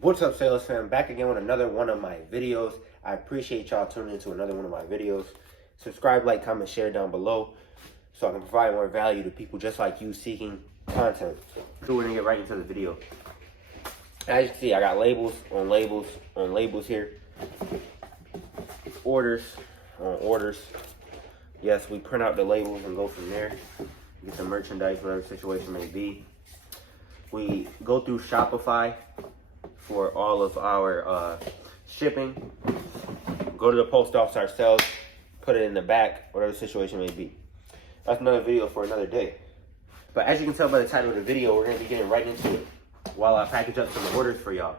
What's up, Sales fam? Back again with another one of my videos. I appreciate y'all tuning into another one of my videos. Subscribe, like, comment, share down below so I can provide more value to people just like you seeking content. So we're gonna get right into the video. As you can see, I got labels on labels on labels here. Orders on orders. Yes, we print out the labels and go from there. Get the merchandise, whatever the situation may be. We go through Shopify for all of our shipping. Go to the post office ourselves, put it in the back, whatever the situation may be. That's another video for another day. But as you can tell by the title of the video, we're gonna be getting right into it while I package up some orders for y'all.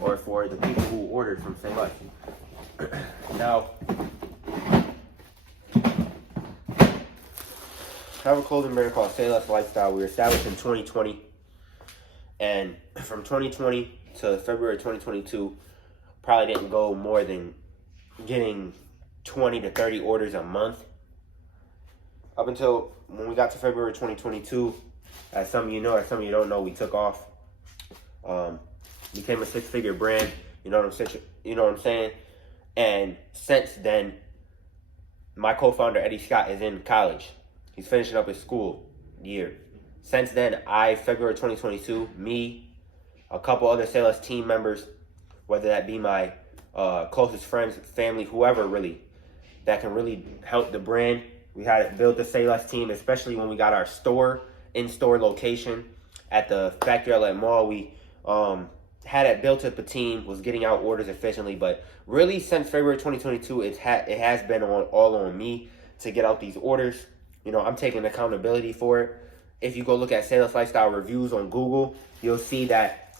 Or for the people who ordered from Say Less. Now, I have a clothing brand called Say Less Lifestyle. We were established in 2020. And from 2020 to February 2022, probably didn't go more than getting 20 to 30 orders a month. Up until when we got to February 2022, as some of you know, as some of you don't know, we took off. Became a six-figure brand. You know what I'm saying? And since then, my co-founder Eddie Scott is in college. He's finishing up his school year. Since then, February 2022, me, a couple other Say Less team members, whether that be my closest friends, family, whoever really, that can really help the brand. We had to build the Say Less team, especially when we got our in-store location at the Factory Outlet Mall. We had it built up a team, was getting out orders efficiently, but really since February 2022, it has been all on me to get out these orders. You know, I'm taking accountability for it. If you go look at Say Less Lifestyle reviews on Google, you'll see that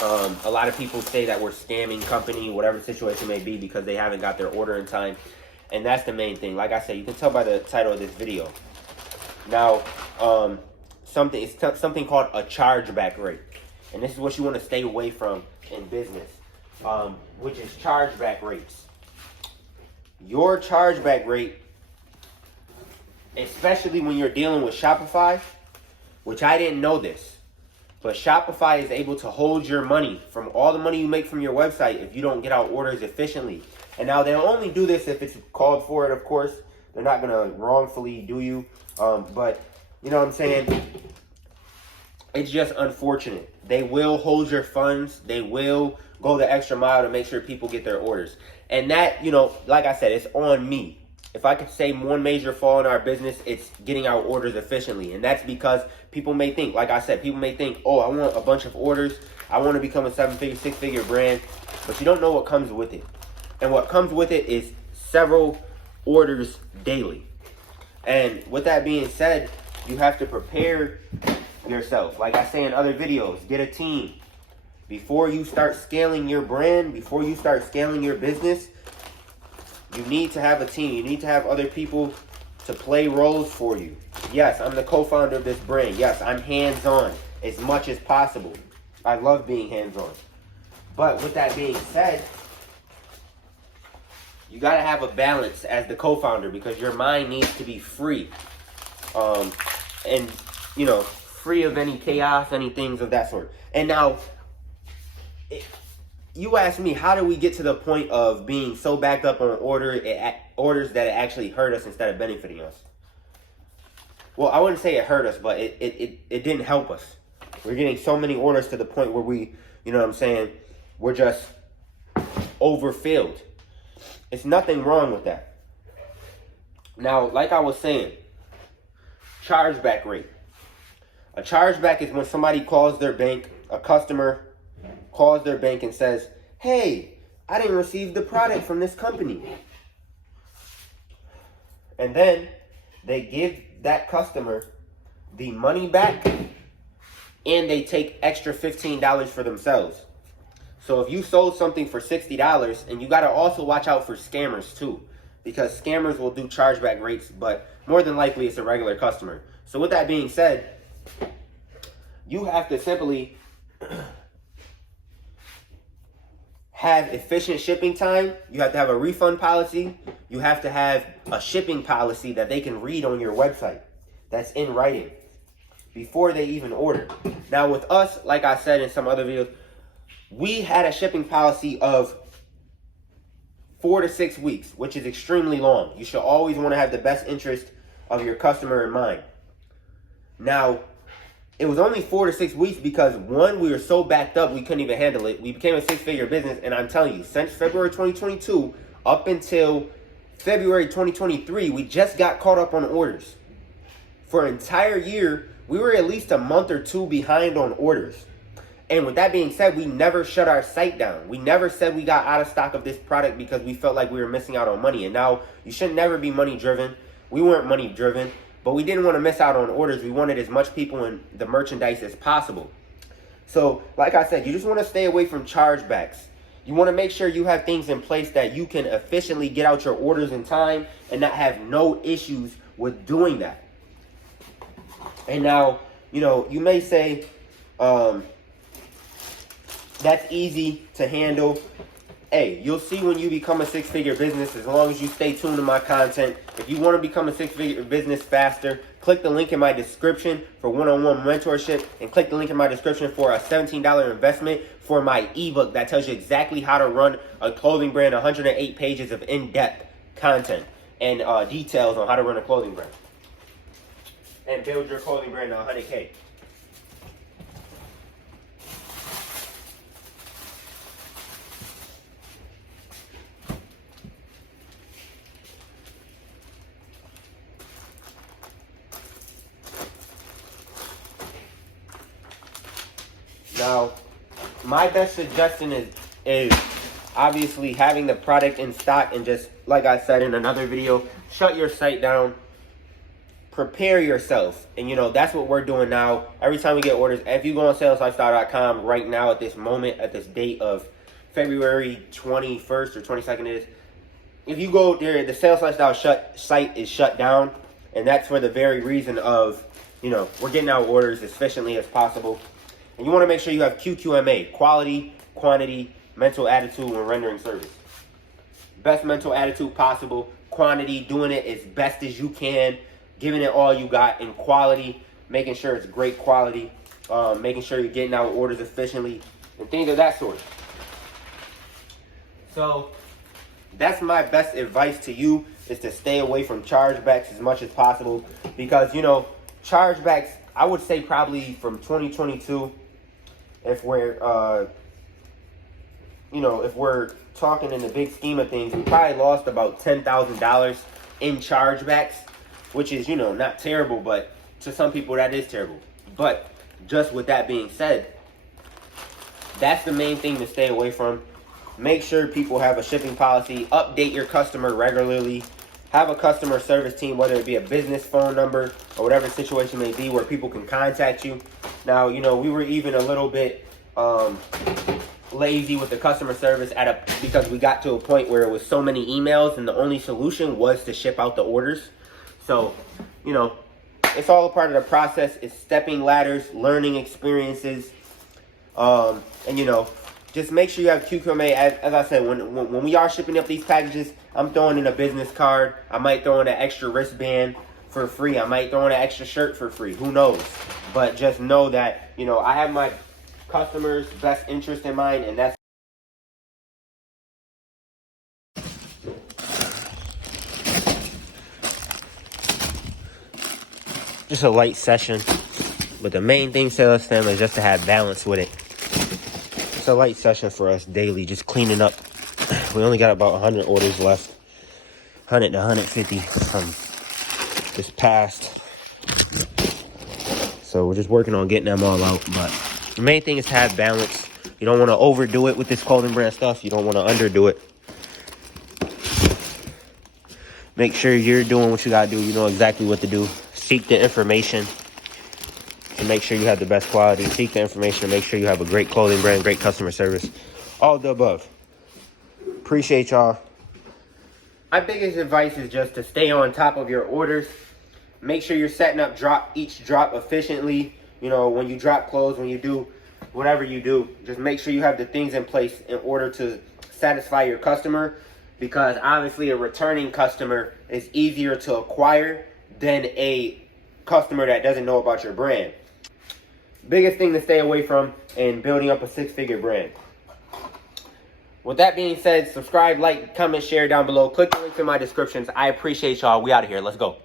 a lot of people say that we're scamming company, whatever the situation may be, because they haven't got their order in time. And that's the main thing. Like I said, you can tell by the title of this video. Now, something called a chargeback rate. And this is what you want to stay away from in business, which is chargeback rates. Your chargeback rate, especially when you're dealing with Shopify, which I didn't know this, but Shopify is able to hold your money from all the money you make from your website if you don't get out orders efficiently. And now they'll only do this if it's called for it, of course. They're not going to wrongfully do you. But, you know what I'm saying? It's just unfortunate. They will hold your funds. They will go the extra mile to make sure people get their orders. And that, you know, like I said, it's on me. If I could say one major flaw in our business, it's getting our orders efficiently. And that's because people may think, like I said, people may think, oh, I want a bunch of orders. I want to become a 7-figure, 6-figure brand. But you don't know what comes with it. And what comes with it is several orders daily. And with that being said, you have to prepare yourself. Like I say in other videos, get a team. Before you start scaling your brand, before you start scaling your business, you need to have a team. You need to have other people to play roles for you. Yes, I'm the co-founder of this brand. Yes, I'm hands-on as much as possible. I love being hands-on. But with that being said, you got to have a balance as the co-founder because your mind needs to be free. And, you know, free of any chaos, any things of that sort. And now, you asked me, how do we get to the point of being so backed up on orders that it actually hurt us instead of benefiting us? Well, I wouldn't say it hurt us, but it didn't help us. We're getting so many orders to the point where we, you know what I'm saying, we're just overfilled. It's nothing wrong with that. Now, like I was saying, chargeback rate. A chargeback is when somebody calls their bank, a customer calls their bank and says, hey, I didn't receive the product from this company. And then they give that customer the money back and they take extra $15 for themselves. So if you sold something for $60, and you got to also watch out for scammers too, because scammers will do chargeback rates, but more than likely it's a regular customer. So with that being said, you have to simply have efficient shipping time. You have to have a refund policy. You have to have a shipping policy that they can read on your website. That's in writing before they even order. Now with us, like I said in some other videos, we had a shipping policy of 4 to 6 weeks, which is extremely long. You should always want to have the best interest of your customer in mind. Now, it was only 4 to 6 weeks because, one, we were so backed up we couldn't even handle it. We became a 6-figure business, and I'm telling you, since February 2022 up until February 2023, we just got caught up on orders. For an entire year, we were at least a month or two behind on orders. And with that being said, we never shut our site down. We never said we got out of stock of this product because we felt like we were missing out on money. And now, you should never be money driven. We weren't money driven, but we didn't want to miss out on orders. We wanted as much people in the merchandise as possible. So, like I said, you just want to stay away from chargebacks. You want to make sure you have things in place that you can efficiently get out your orders in time and not have no issues with doing that. And now, you may say, that's easy to handle. Hey, you'll see when you become a 6-figure business as long as you stay tuned to my content. If you want to become a 6-figure business faster, click the link in my description for one-on-one mentorship, and click the link in my description for a $17 investment for my ebook that tells you exactly how to run a clothing brand, 108 pages of in-depth content and details on how to run a clothing brand and build your clothing brand to 100K. Now, my best suggestion is obviously having the product in stock, and just like I said in another video, shut your site down, prepare yourself. And that's what we're doing now. Every time we get orders, if you go on saleslifestyle.com right now at this moment, at this date of February 21st or 22nd it is, if you go there, the Sales Lifestyle site is shut down, and that's for the very reason of, we're getting our orders as efficiently as possible. And you want to make sure you have QQMA, quality, quantity, mental attitude when rendering service. Best mental attitude possible, quantity, doing it as best as you can, giving it all you got, in quality, making sure it's great quality, making sure you're getting out orders efficiently, and things of that sort. So that's my best advice to you, is to stay away from chargebacks as much as possible, because chargebacks, I would say probably from 2022, if we're if we're talking in the big scheme of things, we probably lost about $10,000 in chargebacks, which is not terrible, but to some people that is terrible. But just with that being said, that's the main thing to stay away from. Make sure people have a shipping policy. Update your customer regularly. Have a customer service team, whether it be a business phone number or whatever the situation may be, where people can contact you. Now, we were even a little bit lazy with the customer service because we got to a point where it was so many emails, and the only solution was to ship out the orders. So, it's all a part of the process. It's stepping ladders, learning experiences, and just make sure you have QQMA. As I said, when we are shipping up these packages, I'm throwing in a business card. I might throw in an extra wristband for free. I might throw in an extra shirt for free. Who knows? But just know that, I have my customers' best interest in mind, and that's just a light session. But the main thing, Sales Fam, is just to have balance with it. It's a light session for us daily, just cleaning up. We only got about 100 orders left, 100 to 150 from this past. So we're just working on getting them all out. But the main thing is to have balance. You don't want to overdo it with this clothing brand stuff. You don't want to underdo it. Make sure you're doing what you got to do. You know exactly what to do. Seek the information to make sure you have the best quality. Seek the information to make sure you have a great clothing brand, great customer service. All of the above. Appreciate y'all. My biggest advice is just to stay on top of your orders. Make sure you're setting up each drop efficiently. When you drop clothes, when you do whatever you do, just make sure you have the things in place in order to satisfy your customer, because obviously a returning customer is easier to acquire than a customer that doesn't know about your brand. biggest thing to stay away from in building up a 6-figure brand. With that being said, subscribe, like, comment, share down below. Click the links in my descriptions. I appreciate y'all. We out of here. Let's go.